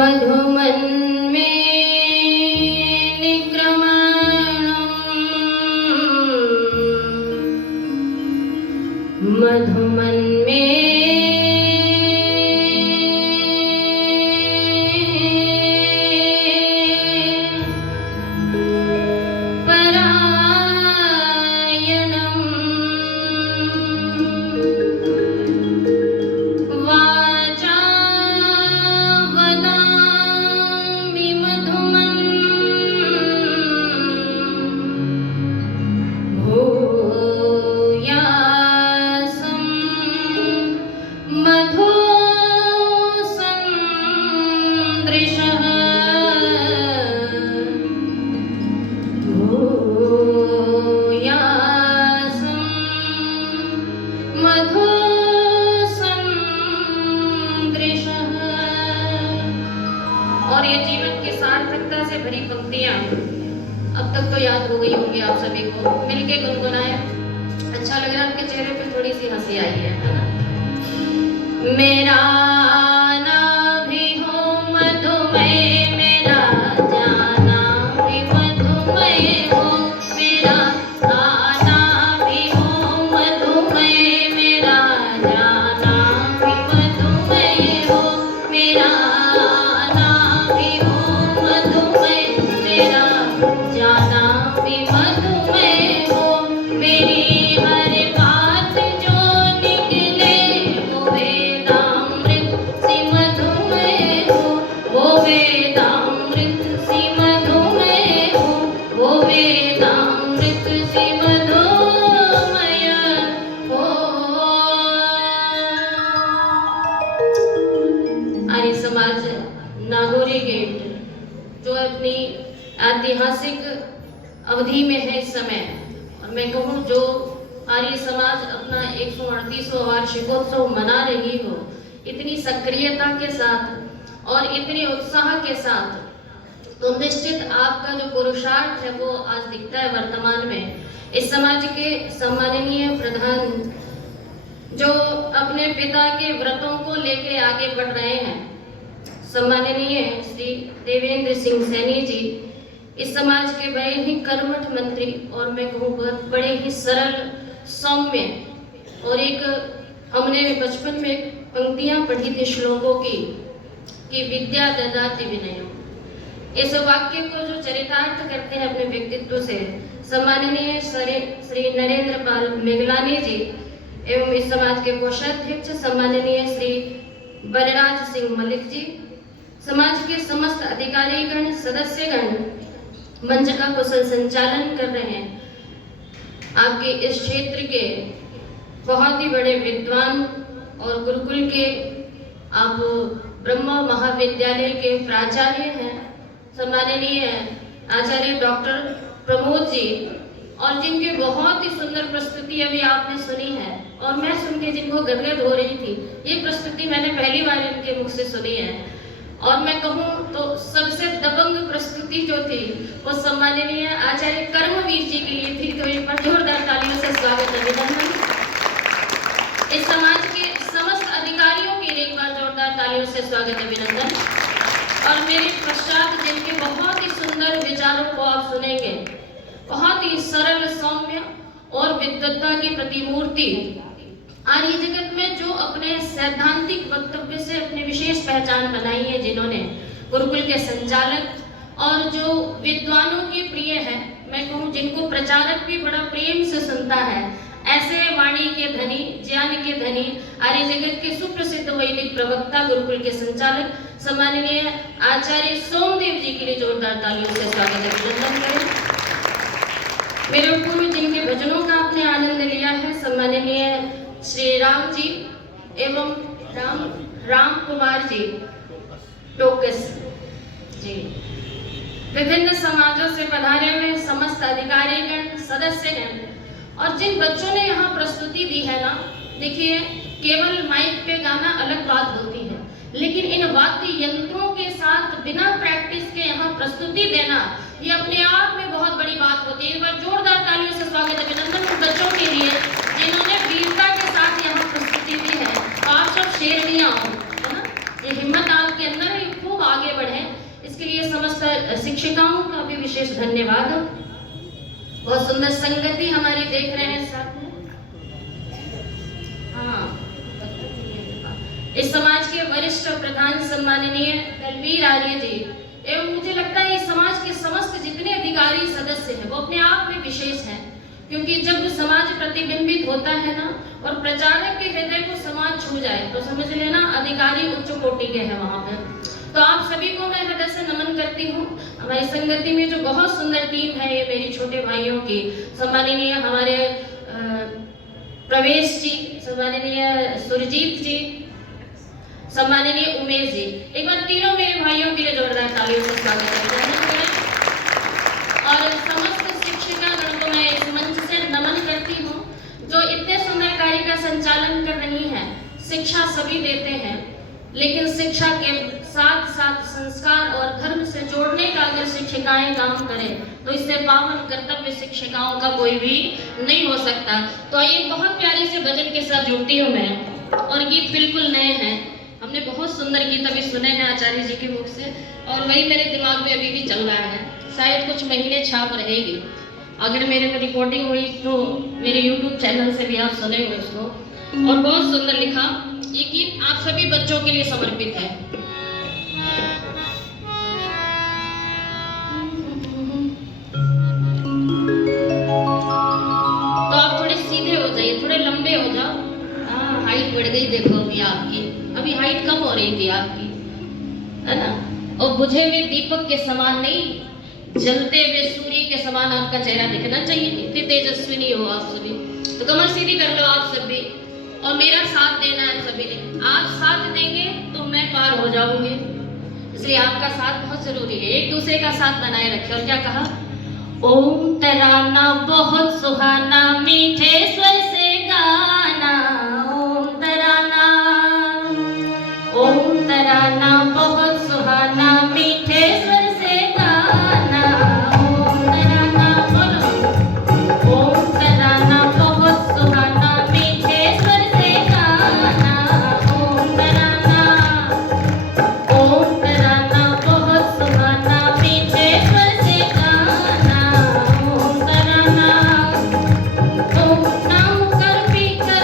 मधुमन में निक्रमणम् मधुमन में और ये जीवन की सार्थकता से भरी पंक्तियां अब तक तो याद हो गई होंगी आप सभी को। मिलके गुनगुनाए। अच्छा लग रहा है, आपके चेहरे पे थोड़ी सी हंसी आई है ना। मेरा आना भी हो मधुमय, मेरा जाना भी मधुमय हो, मेरा आना भी हो मधुमय, मेरा जाना भी मधुमय हो, मेरा समाज नागौरी गेट जो अपनी ऐतिहासिक अवधि में है इस समय, और मैं कहूँ जो आर्य समाज अपना 138वां वार्षिकोत्सव मना रही हो इतनी सक्रियता के साथ और इतने उत्साह के साथ, तो निश्चित आपका जो पुरुषार्थ है वो आज दिखता है वर्तमान में। इस समाज के सम्माननीय प्रधान जो अपने पिता के व्रतों को लेके आगे बढ़ रहे हैं, सम्माननीय श्री देवेंद्र सिंह सैनी जी, इस समाज के बड़े ही कर्मठ मंत्री और मैं कहूँ बहुत बड़े ही सरल सौम्य, और एक हमने बचपन में पंक्तियां पढ़ी थी श्लोकों की कि विद्या ददाति विनयम। इस वाक्य को जो चरितार्थ करते हैं अपने व्यक्तित्व से सम्माननीय श्री नरेंद्र पाल मेघलानी जी एवं इस समाज के कोषाध्यक्ष सम्माननीय श्री बलराज सिंह मलिक जी, समाज के समस्त अधिकारीगण सदस्यगण मंच का कुशल संचालन कर रहे हैं। आपके इस क्षेत्र के बहुत ही बड़े विद्वान और गुरुकुल के आप ब्रह्मा महाविद्यालय के प्राचार्य हैं सम्माननीय आचार्य डॉक्टर प्रमोद जी, और जिनकी बहुत ही सुंदर प्रस्तुति अभी आपने सुनी है और मैं सुन के जिनको गदगद हो रही थी। ये प्रस्तुति मैंने पहली बार इनके मुख से सुनी है, और मैं कहूँ तो सबसे दबंग प्रस्तुति जो थी वो सम्माननीय आचार्य कर्मवीर जी के लिए थी। तो एक बार जोरदार तालियों से स्वागत अभिनंदन। इस समाज के समस्त अधिकारियों के लिए एक बार जोरदार तालियों से स्वागत अभिनंदन। और मेरे पश्चात जिनके बहुत ही सुंदर विचारों को आप सुनेंगे, बहुत ही सरल सौम्य और विद्वत्ता की प्रतिमूर्ति, आर्य जगत में जो अपने सैद्धांतिक वक्तव्य से अपनी विशेष पहचान बनाई है, जिन्होंने गुरुकुल के संचालक और जो विद्वानों के प्रिय है, मैं कहूँ जिनको प्रचारक भी बड़ा प्रेम से सुनता है, ऐसे वाणी के धनी, ज्ञान के धनी, आर्य जगत के सुप्रसिद्ध वैदिक प्रवक्ता, गुरुकुल के संचालक सम्माननीय आचार्य सोमदेव जी के लिए जोरदार तालियों से स्वागत अभिनंदन करें। मेरे पूर्व जिनके भजनों का आपने आनंद लिया है सम्माननीय श्री राम जी एवं राम कुमार जी टोकस जी, विभिन्न समाजों से पधारे हुए समस्त अधिकारीगण सदस्यगण, और जिन बच्चों ने यहाँ प्रस्तुति दी है ना, देखिए केवल माइक पे गाना अलग बात होती है, लेकिन इन वाद्य यंत्रों के साथ बिना प्रैक्टिस के यहाँ प्रस्तुति देना ये अपने आप में बहुत बड़ी बात होती है। एक बार जोरदार तालियों से स्वागत अभिनंदन उन बच्चों के लिए जिन्होंने वीरता के साथ यहाँ प्रस्तुति दी है। तो आप सब शेर नहीं आओ, है ना, ये हिम्मत आपके अंदर है, खूब आगे विशेष धन्यवाद। बहुत सुंदर संगति हमारी देख रहे हैं साथ में। हाँ, इस समाज के वरिष्ठ प्रधान सम्माननीय दलवीर आर्य जी एवं मुझे लगता है इस समाज के समस्त जितने अधिकारी सदस्य हैं वो अपने आप में विशेष हैं, क्योंकि जब समाज प्रतिबिंबित होता है ना और प्रचारक के हृदय को समाज छू जाए तो समझ लेना अधिकारी उच्च कोटि के हैं वहाँ पे। तो आप सभी को मैं हृदय से नमन करती हूँ। हमारी संगति में जो बहुत सुंदर टीम है ये मेरी छोटे भाइयों की, सम्माननीय हमारे प्रवेश जी, सम्माननीय सुरजीत जी, सम्माननीय उमेश जी, एक बार तीनों मेरे भाइयों के लिए जोरदार तालियों से स्वागत करते हैं। और समस्त शिक्षिकागण को मैं इस मंच से नमन करती हूँ जो इतने सुंदर कार्य का संचालन कर रही हैं। शिक्षा सभी देते हैं, लेकिन शिक्षा के साथ साथ संस्कार और धर्म से जोड़ने का अगर शिक्षिकाएं काम करें तो इससे पावन कर्तव्य शिक्षिकाओं का कोई भी नहीं हो सकता। तो ये बहुत प्यारे से भजन के साथ जुड़ती हूँ मैं, और गीत बिल्कुल नए हैं। हमने बहुत सुंदर गीत अभी सुने हैं आचार्य जी के मुख से, और वही मेरे दिमाग में अभी भी चल रहा है। शायद कुछ महीने छाप रहेगी। अगर मेरे में रिकॉर्डिंग हुई तो मेरे YouTube चैनल से भी आप सुनेंगे उसको। और बहुत सुंदर लिखा। ये गीत आप सभी बच्चों के लिए समर्पित है। तो आप थोड़े सीधे हो जाइए, थोड़े लंबे हो जाओ। हाँ, हाइट बढ़ गई देखो अभी आपकी, अभी हाइट कम हो रही थी आपकी, है ना। और बुझे हुए दीपक के समान नहीं, जलते हुए सूर्य के समान आपका चेहरा दिखना चाहिए। इतने तेजस्विनी हो आप सभी। तो कमर सीधी कर लो आप सभी, और मेरा साथ देना है सभी ने। आप साथ देंगे तो मैं पार हो जाऊंगी, इसलिए आपका साथ बहुत जरूरी है। एक दूसरे का साथ बनाए रखें। और क्या कहा? ओम तराना बहुत सुहाना, मीठे स्वर से गाना। ओम तराना बहुत सुहाना, मीठे स्वर से गाना। ओम तराना बोलो। ओम तराना बहुत सुहाना, मीठे स्वर से गाना। ओम तराना बहुत सुहाना, मीठे स्वर से गाना। ओम तराना ओम नाम कर पी कर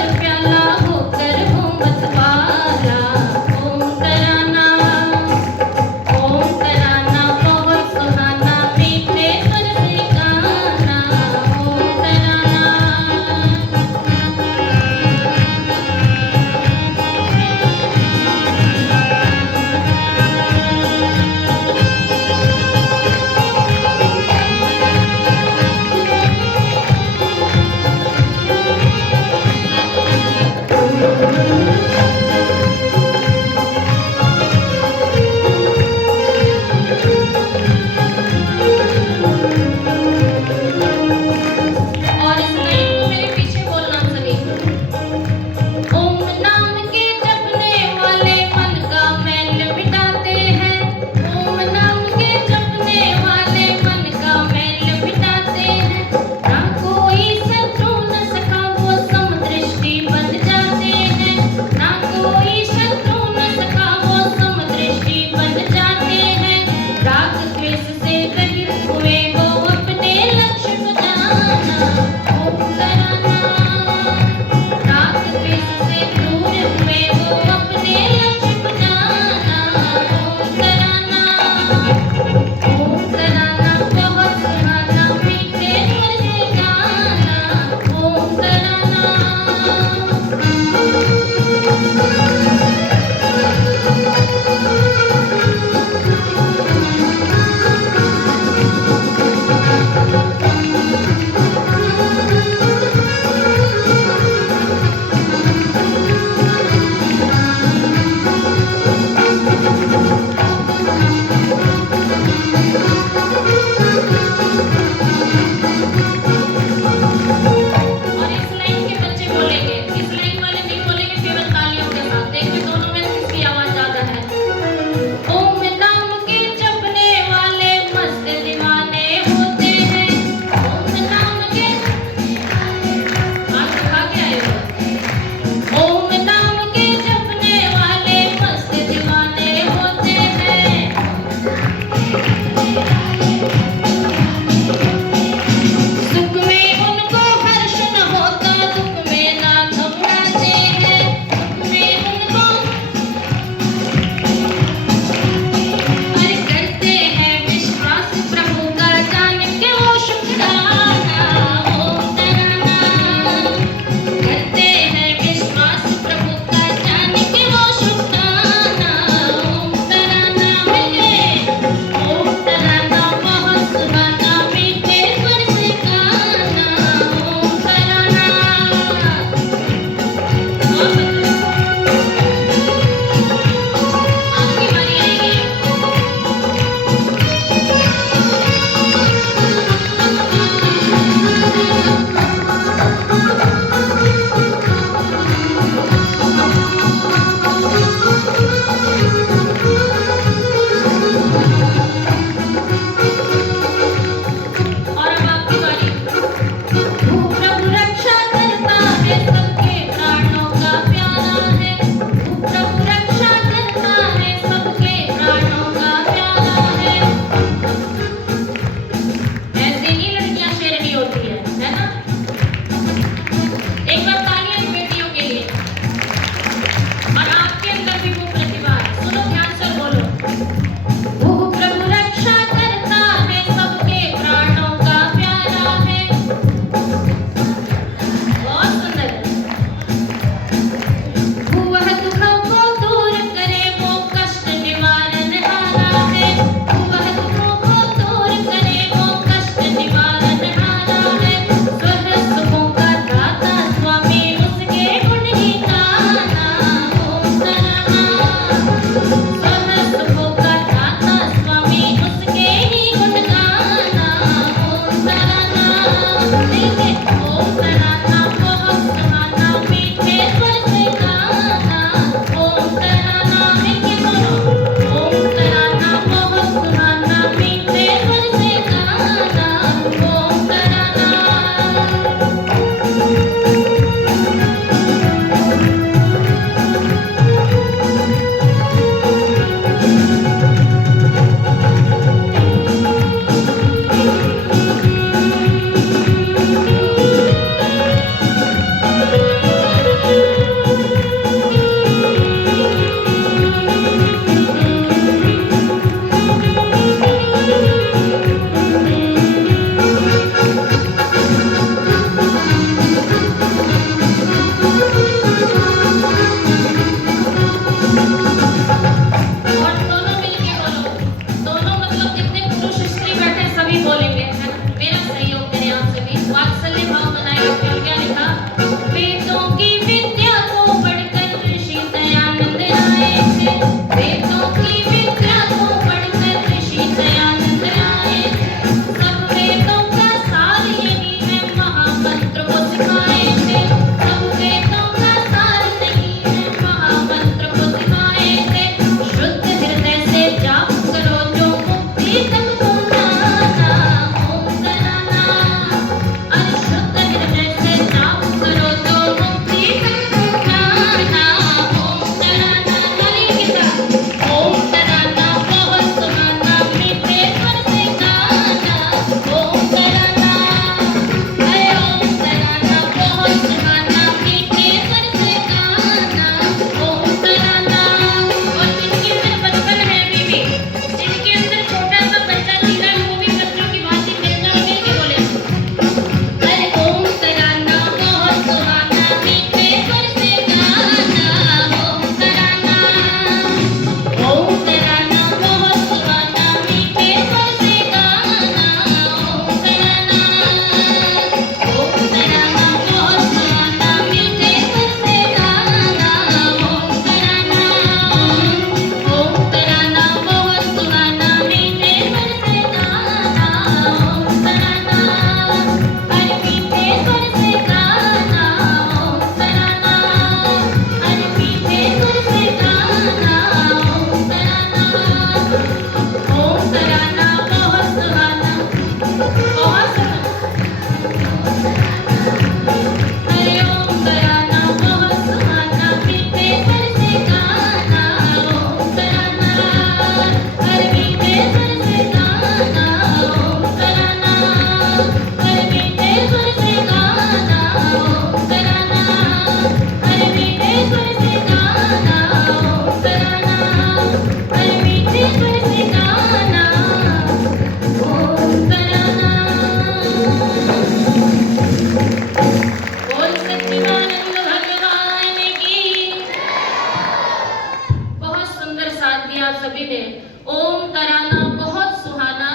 कवि ने, ओम तराना बहुत सुहाना,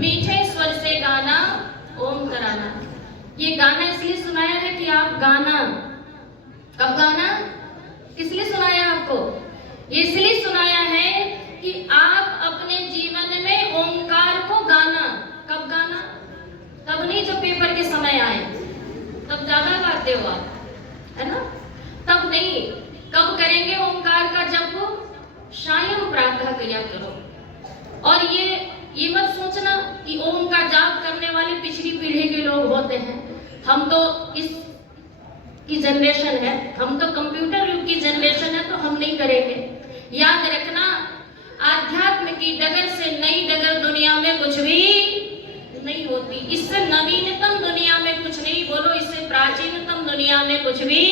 मीठे स्वर से गाना, ओम तराना। ये गाना इसलिए सुनाया है कि आप गाना, कब गाना, किसलिए सुनाया आपको? ये इसलिए सुनाया है कि आप अपने जीवन में ओंकार को गाना। कब गाना? तब नहीं जब पेपर के समय आए, तब ज्यादा गाते हो आप, है ना? तब नहीं, कब करेंगे ओंकार का? जब सायं प्रातः किया करो। और ये मत सोचना कि ओम का जाप करने वाले पिछली पीढ़ी के लोग होते हैं। हम तो इस की जनरेशन है, हम तो कंप्यूटर युग की जनरेशन है, तो हम नहीं करेंगे। याद रखना, आध्यात्म की डगर से नई डगर दुनिया में कुछ भी नहीं होती। इससे नवीनतम दुनिया में कुछ नहीं, बोलो इससे प्राचीनतम दुनिया में कुछ भी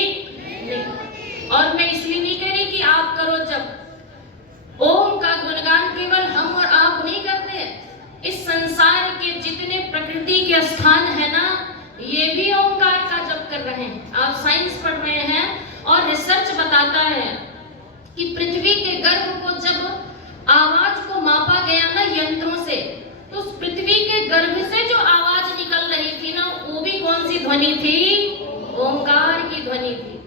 नहीं। और मैं इसलिए नहीं कह रही कि आप करो, जब ओम का गुणगान केवल हम और आप नहीं करते, इस संसार के जितने प्रकृति के स्थान है ना, ये भी ओंकार का जप कर रहे हैं। आप साइंस पढ़ रहे हैं और रिसर्च बताता है कि पृथ्वी के गर्भ को जब आवाज को मापा गया ना यंत्रों से, तो उस पृथ्वी के गर्भ से जो आवाज निकल रही थी ना, वो भी कौन सी ध्वनि थी? ओंकार की ध्वनि थी।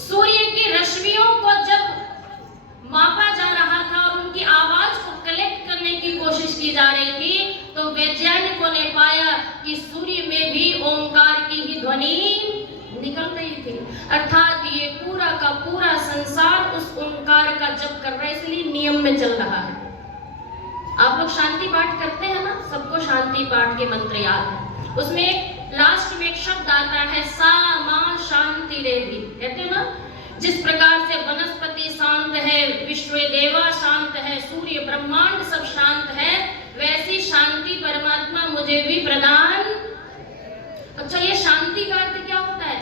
सूर्य की रश्मियों को जब मापा जा रहा था और उनकी आवाज को कलेक्ट करने की कोशिश की जा रही थी, तो वैज्ञानिकों ने पाया कि सूर्य में भी ओंकार की ही ध्वनि निकल रही थी। अर्थात ये पूरा का पूरा संसार उस ओंकार का जप कर रहा है, इसलिए नियम में चल रहा है। आप लोग शांति पाठ करते हैं ना, सबको शांति पाठ के मंत्र याद है। उसमें एक लास्ट में एक शब्द आता है, सा मा शांति रेधि, कहते हैं ना। जिस प्रकार से वनस्पति शांत है, विश्व देवा शांत है, सूर्य ब्रह्मांड सब शांत है, वैसी शांति परमात्मा मुझे भी प्रदान। अच्छा, ये शांति का अर्थ क्या होता है?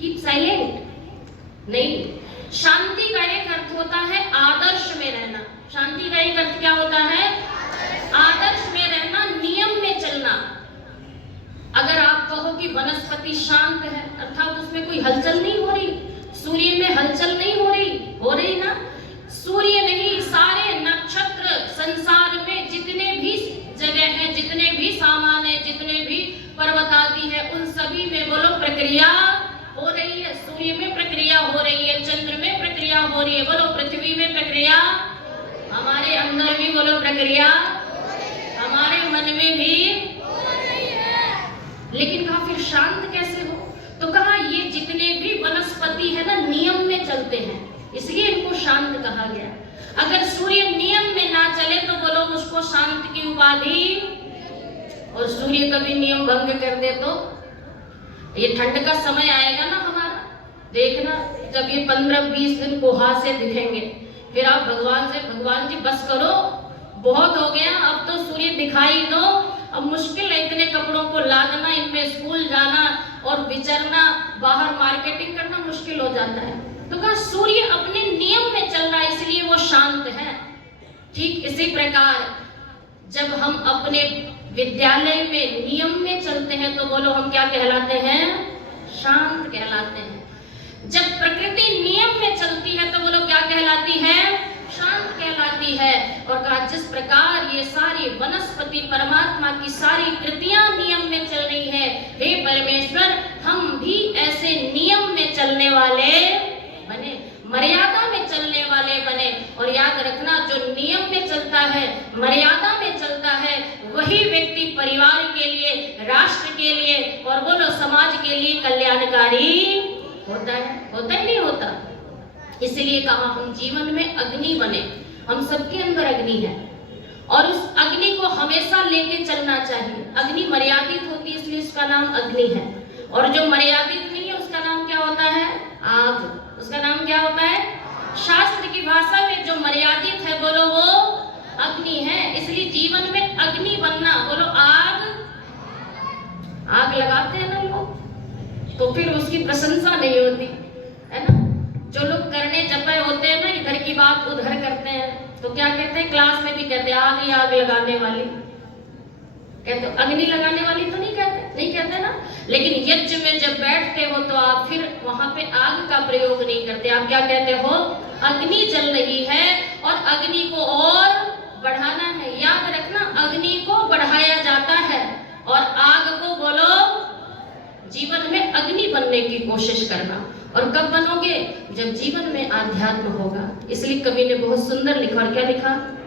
Keep silent? नहीं, शांति का एक अर्थ होता है आदर्श में रहना। शांति का एक अर्थ क्या होता है? आदर्श में रहना, नियम में चलना। अगर आप कहो कि वनस्पति शांत है, अर्थात उसमें कोई हलचल नहीं हो रही, सूर्य में हलचल नहीं हो रही ना। सूर्य नहीं, सारे नक्षत्र संसार में जितने भी जगह हैं, जितने भी सामान है, जितने भी पर्वत आदि है, उन सभी में बोलो प्रक्रिया हो रही है। सूर्य में प्रक्रिया हो रही है, चंद्र में प्रक्रिया हो रही है, बोलो पृथ्वी में प्रक्रिया, हमारे अंदर भी बोलो प्रक्रिया, हमारे मन में भी। लेकिन कहा फिर शांत कैसे हो? तो कहा ये जितने भी वनस्पति है ना, नियम में चलते हैं, इसलिए इनको शांत कहा गया। अगर सूर्य नियम में ना चले तो बोलो उसको शांत की उपाधि। और सूर्य कभी नियम भंग कर दे तो ये ठंड का समय आएगा ना हमारा, देखना जब ये 15-20 दिन कुहासे दिखेंगे, फिर आप भगवान से, भगवान जी बस करो, बहुत हो गया, अब तो सूर्य दिखाई दो, अब मुश्किल है इतने कपड़ों को लादना, इनमें स्कूल जाना और विचरना, बाहर मार्केटिंग करना मुश्किल हो जाता है। तो कहा सूर्य अपने नियम में चल रहा है, इसलिए वो शांत है। ठीक इसी प्रकार जब हम अपने विद्यालय में नियम में चलते हैं तो बोलो हम क्या कहलाते हैं? शांत कहलाते हैं। जब प्रकृति नियम में चलती है तो बोलो क्या कहलाती है? शांत कहलाती है। और कहा जिस प्रकार ये सारी वनस्पति परमात्मा की सारी कृतियां नियम में चल रही है, हे परमेश्वर हम भी ऐसे नियम में चलने वाले बने, मर्यादा में चलने वाले बने। और याद रखना, जो नियम में चलता है, मर्यादा में चलता है, वही व्यक्ति परिवार के लिए, राष्ट्र के लिए और बोलो समाज के लिए कल्याणकारी होता है। होता ही नहीं होता? इसलिए कहा हम जीवन में अग्नि बने। हम सबके अंदर अग्नि है और उस अग्नि को हमेशा लेके चलना चाहिए। अग्नि मर्यादित होती है इसलिए उसका नाम अग्नि है, और जो मर्यादित नहीं है उसका नाम क्या होता है? आग। उसका नाम क्या होता है? शास्त्र की भाषा में जो मर्यादित है बोलो वो अग्नि है। इसलिए जीवन में अग्नि बनना, बोलो आग। आग लगाते हैं ना लोग, तो फिर उसकी प्रशंसा नहीं होती है ना। जो लोग करने जब होते हैं ना, इधर की बात उधर करते हैं, तो क्या कहते हैं? क्लास में भी कहते हैं आग ही आग लगाने वाली, कहते अग्नि लगाने वाली तो नहीं कहते ना। लेकिन यज्ञ में जब बैठते हो तो आप फिर वहां पे आग का प्रयोग नहीं करते, आप क्या कहते हो? अग्नि जल रही है और अग्नि को और बनने की कोशिश करना। और कब बनोगे? जब जीवन में आध्यात्म होगा। इसलिए कवि ने बहुत सुंदर लिखा, और क्या लिखा?